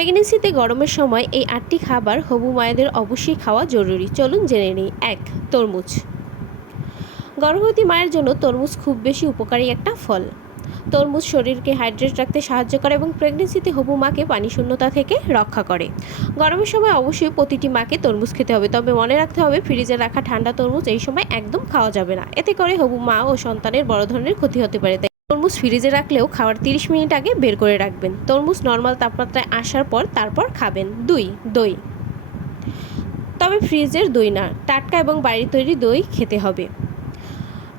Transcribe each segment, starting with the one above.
প্রেগনেন্সিতে গরমের সময় এই আটটি খাবার হবু মায়েদের অবশ্যই খাওয়া জরুরি। চলুন জেনে নিই। এক, তরমুজ। গর্ভবতী মায়ের জন্য তরমুজ খুব বেশি উপকারী একটা ফল। তরমুজ শরীরকে হাইড্রেট রাখতে সাহায্য করে এবং প্রেগনেন্সিতে হবু মাকে পানি শূন্যতা থেকে রক্ষা করে। গরমের সময় অবশ্যই প্রতিটি মাকে তরমুজ খেতে হবে, তবে মনে রাখতে হবে ফ্রিজে রাখা ঠান্ডা তরমুজ এই সময় একদম খাওয়া যাবে না। এতে করে হবু মা ও সন্তানের বড় ধরনের ক্ষতি হতে পারে তরমুজ ফ্রিজে রাখলেও খাওয়ার তিরিশ মিনিট আগে বের করে রাখবেন। তরমুজ নর্মাল তাপমাত্রায় আসার পর তারপর খাবেন। দুই, দই। তবে ফ্রিজের দই না, টাটকা এবং বাড়ির তৈরি দই খেতে হবে।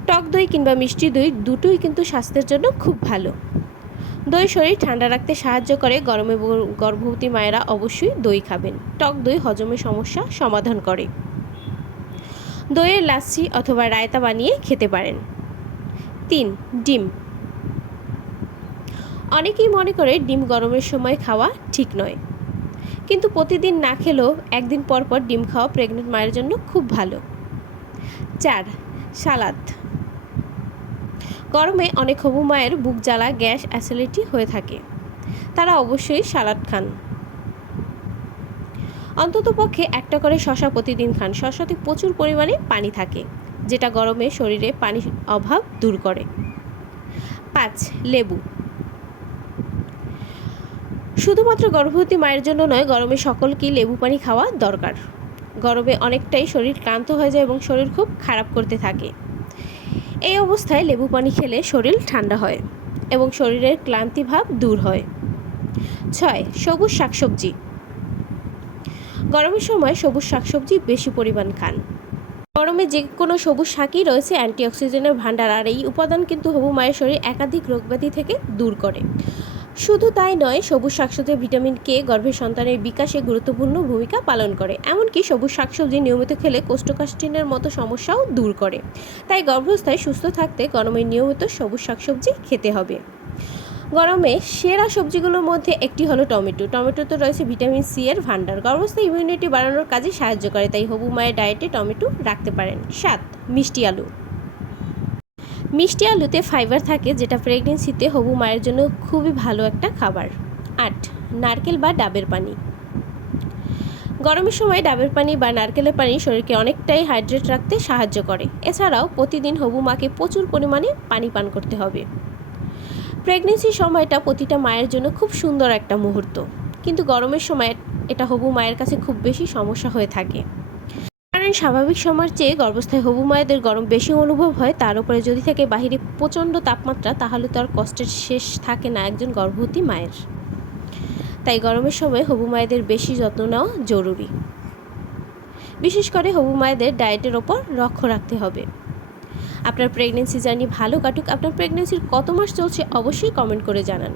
টক দই কিংবা মিষ্টি দই দুটোই কিন্তু স্বাস্থ্যের জন্য খুব ভালো। দই শরীর ঠান্ডা রাখতে সাহায্য করে, গরমে গর্ভবতী মায়েরা অবশ্যই দই খাবেন। টক দই হজমের সমস্যা সমাধান করে। দইয়ের লাচ্ছি অথবা রায়তা বানিয়ে খেতে পারেন। তিন, ডিম। অনেকেই মনে করে ডিম গরমের সময় খাওয়া ঠিক নয়। কিন্তু প্রতিদিন না খেলেও একদিন পর পর ডিম খাওয়া প্রেগনেন্ট মায়ের জন্য খুব ভালো। চার, সালাদ। গরমে অনেক হবু মায়ের বুক জ্বালা, গ্যাস, অ্যাসিডিটি হয়ে থাকে। তারা অবশ্যই সালাদ খান। অন্ততপক্ষে একটা করে শশা প্রতিদিন খান। শশাতে প্রচুর পরিমাণে পানি থাকে, যেটা গরমে শরীরে পানির অভাব দূর করে। পাঁচ, লেবু। শুধুমাত্র গর্ভবতী মায়ের জন্য নয়, গরমে সকলকেই লেবু পানি খাওয়া দরকার। গরমে অনেকটাই শরীর ক্লান্ত হয়ে যায় এবং শরীর খুব খারাপ করতে থাকে। এই অবস্থায় লেবু পানি খেলে শরীর ঠান্ডা হয় এবং শরীরের ক্লান্তি ভাব দূর হয়। ছয়, সবুজ শাকসবজি। গরমের সময় সবুজ শাকসবজি বেশি পরিমাণ খান। গরমে যে কোনো সবুজ শাকই রয়েছে অ্যান্টিঅক্সিডেন্টের ভাণ্ডার, আর এই উপাদান কিন্তু হবু মায়ের শরীর একাধিক রোগব্যাধি থেকে দূর করে। শুধু তাই নয়, সবুজ শাকসবজি ভিটামিন কে গর্ভের সন্তানের বিকাশে গুরুত্বপূর্ণ ভূমিকা পালন করে। এমনকি সবুজ শাকসবজি নিয়মিত খেলে কোষ্ঠকাঠিন্যের মতো সমস্যাও দূর করে। তাই গর্ভস্থায় সুস্থ থাকতে গরমে নিয়মিত সবুজ শাকসবজি খেতে হবে। গরমে সেরা সবজিগুলোর মধ্যে একটি হলো টমেটো। টমেটোতে রয়েছে ভিটামিন সি এর ভান্ডার গর্ভস্থ ইমিউনিটি বাড়ানোর কাজে সাহায্য করে, তাই হবু মায়ের ডায়েটে টমেটো রাখতে পারেন। সাত, মিষ্টি আলু। মিষ্টি আলুতে ফাইবার থাকে, যেটা প্রেগনেন্সিতে হবু মায়ের জন্য খুবই ভালো একটা খাবার। আট, নারকেল বা ডাবের পানি। গরমের সময় ডাবের পানি বা নারকেলের পানি শরীরকে অনেকটাই হাইড্রেট রাখতে সাহায্য করে। এছাড়াও প্রতিদিন হবু মাকে প্রচুর পরিমাণে পানি পান করতে হবে। প্রেগনেন্সির সময়টা প্রতিটা মায়ের জন্য খুব সুন্দর একটা মুহূর্ত। কিন্তু গরমের সময় এটা হবু মায়ের কাছে খুব বেশি সমস্যা হয়ে থাকে। কারণ স্বাভাবিক সময়ের চেয়ে গর্ভস্থায় হবু মায়েদের গরম বেশি অনুভব হয়, তার উপরে যদি থাকে বাহিরে প্রচণ্ড তাপমাত্রা, তাহলে তো আর কষ্টের শেষ থাকে না একজন গর্ভবতী মায়ের। তাই গরমের সময় হবু মায়েদের বেশি যত্ন নেওয়া জরুরি। বিশেষ করে হবু মায়েদের ডায়েটের ওপর লক্ষ্য রাখতে হবে। আপনার প্রেগনেন্সি জার্নি ভালো কাটুক, আপনার প্রেগনেন্সির কত মাস চলছে অবশ্যই কমেন্ট করে জানান।